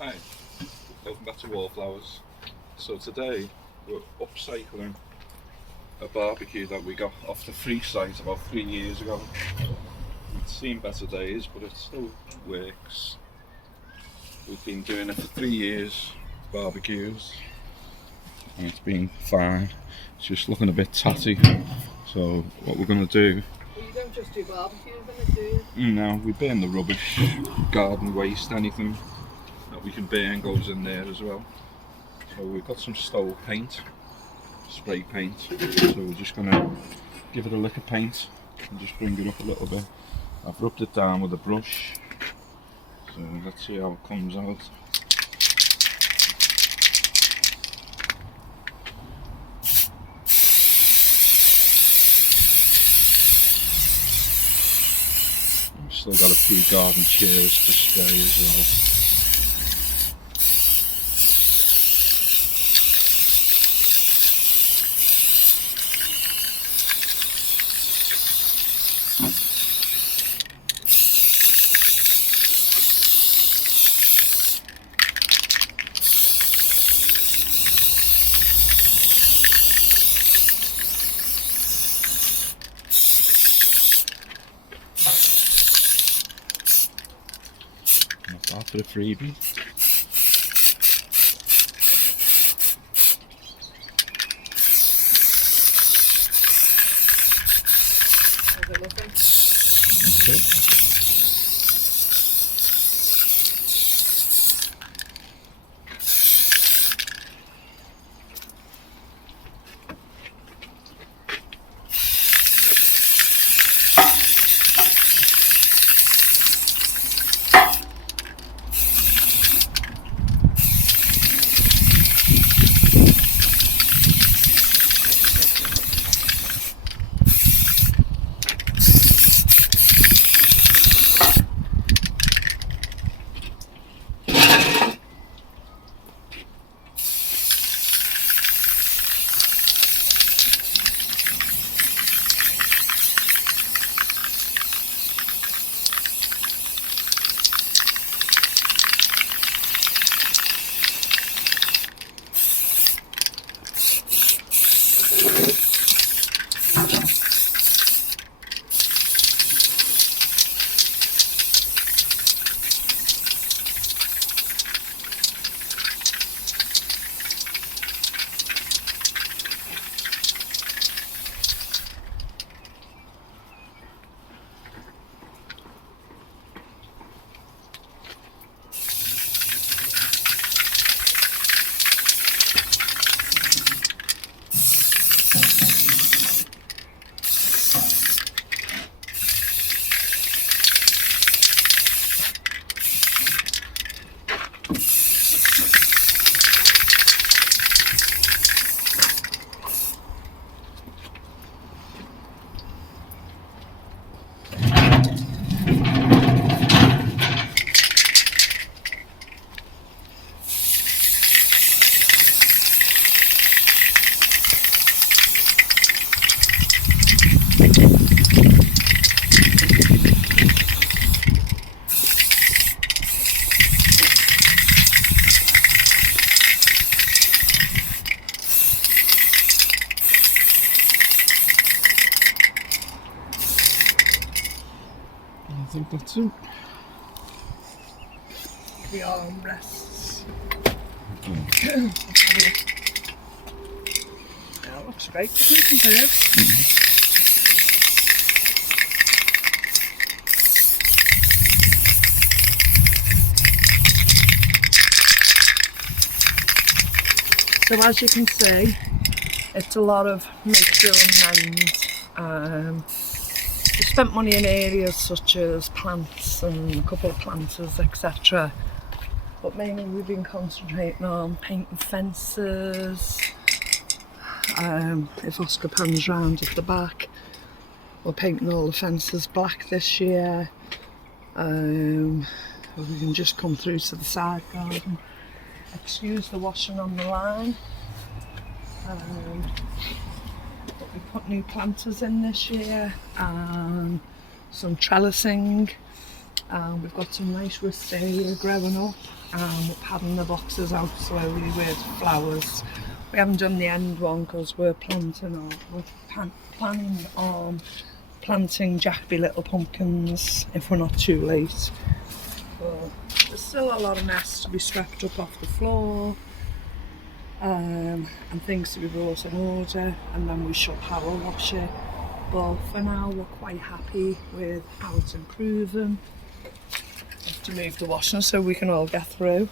Hi, welcome back to Wallflowers. So today we're upcycling a barbecue that we got off the free site about 3 years ago. It's seen better days, but it still works. We've been doing it for 3 years, barbecues, and it's been fine. It's just looking a bit tatty. So what we're going to do... Well, you don't just do barbecues in it, do you? No, we burn the rubbish, garden waste, anything that we can burn goes in there as well. So we've got some stove paint, spray paint, so we're just going to give it a lick of paint and just bring it up a little bit. I've rubbed it down with a brush, so let's see how it comes out. I've still got a few garden chairs to spray as well. Not bad for a freebie. How's it looking? Okay. I think that's it. The armrests. Okay. Yeah, it looks great. Compared. So as you can see, it's a lot of make, do and mend. We spent money in areas such as plants and a couple of planters, etc. But mainly we've been concentrating on painting fences. If Oscar pans round at the back, we're painting all the fences black this year. We can just come through to the side garden. Excuse the washing on the line. But we put new planters in this year and some trellising. We've got some nice wisteria growing up, and we're padding the boxes out slowly with flowers. We haven't done the end one because we're planning on planting Jacoby little pumpkins if we're not too late. But there's still a lot of mess to be swept up off the floor, and things to be brought in order, and then we shall power wash it. But for now we're quite happy with how it's improving. Have to move the washing so we can all get through.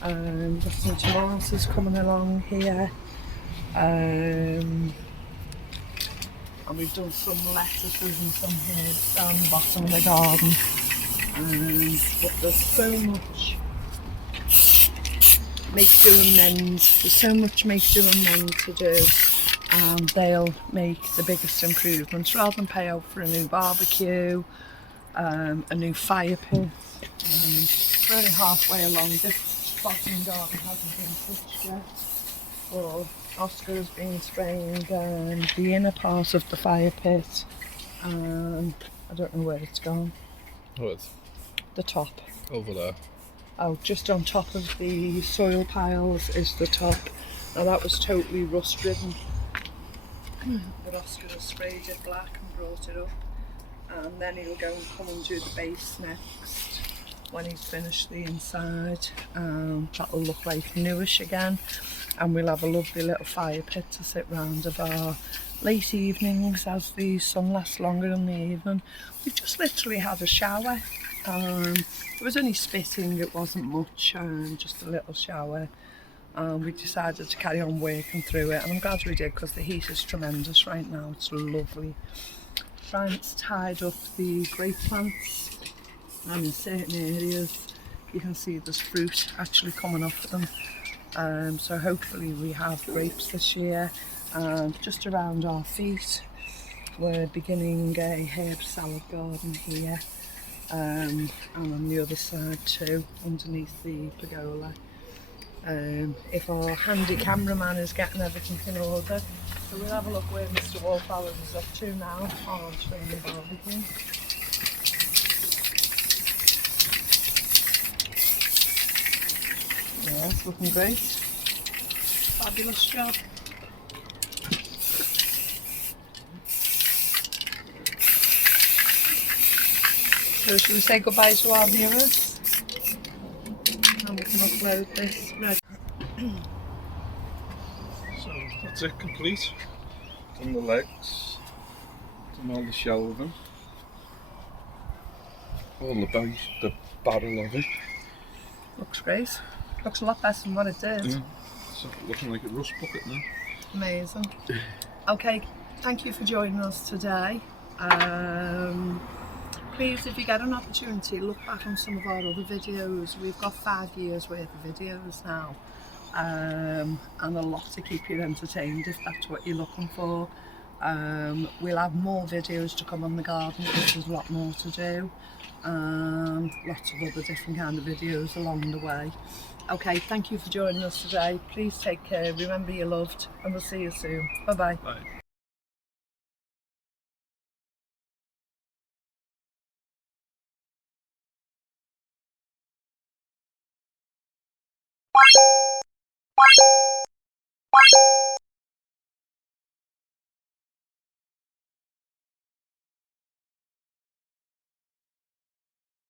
Got some tomatoes coming along here, and we've done some lettuces and some herbs down the bottom of the garden. But there's so much make do and mend. There's so much make do and mend to do, and they'll make the biggest improvements rather than pay out for a new barbecue, a new fire pit. We're only halfway along. This bottom garden hasn't been touched yet. But Oscar has been spraying the inner part of the fire pit, and I don't know where it's gone. What? The top. Over there. Oh, just on top of the soil piles is the top. Now that was totally rust ridden, but Oscar has sprayed it black and brought it up, and then he'll go and come and do the base next when he's finished the inside. That'll look like newish again, and we'll have a lovely little fire pit to sit round of our late evenings as the sun lasts longer in the evening. We've just literally had a shower. It was only spitting, it wasn't much, just a little shower. We decided to carry on working through it, and I'm glad we did because the heat is tremendous right now. It's lovely. Frank's tied up the grape plants, and in certain areas you can see there's fruit actually coming off them. So hopefully we have grapes this year. And just around our feet we're beginning a herb salad garden here, and on the other side too, underneath the pergola. If our handy cameraman is getting everything in order, so we'll have a look where Mr. Wallflowers is up to now on training barbecue. Yes, looking great. Fabulous job. So should we say goodbye to our viewers? And we can upload this. Right. So that's it, complete. Done the legs, done all the shelving, all the base, the barrel of it. Looks great. Looks a lot better than what it did. Yeah. So looking like a rust bucket now. Amazing. Okay, thank you for joining us today. Please, if you get an opportunity, look back on some of our other videos. We've got 5 years worth of videos now, and a lot to keep you entertained if that's what you're looking for. We'll have more videos to come on the garden because there's a lot more to do, and lots of other different kind of videos along the way. Okay, thank you for joining us today. Please take care, remember you're loved, and we'll see you soon. Bye bye. Bye.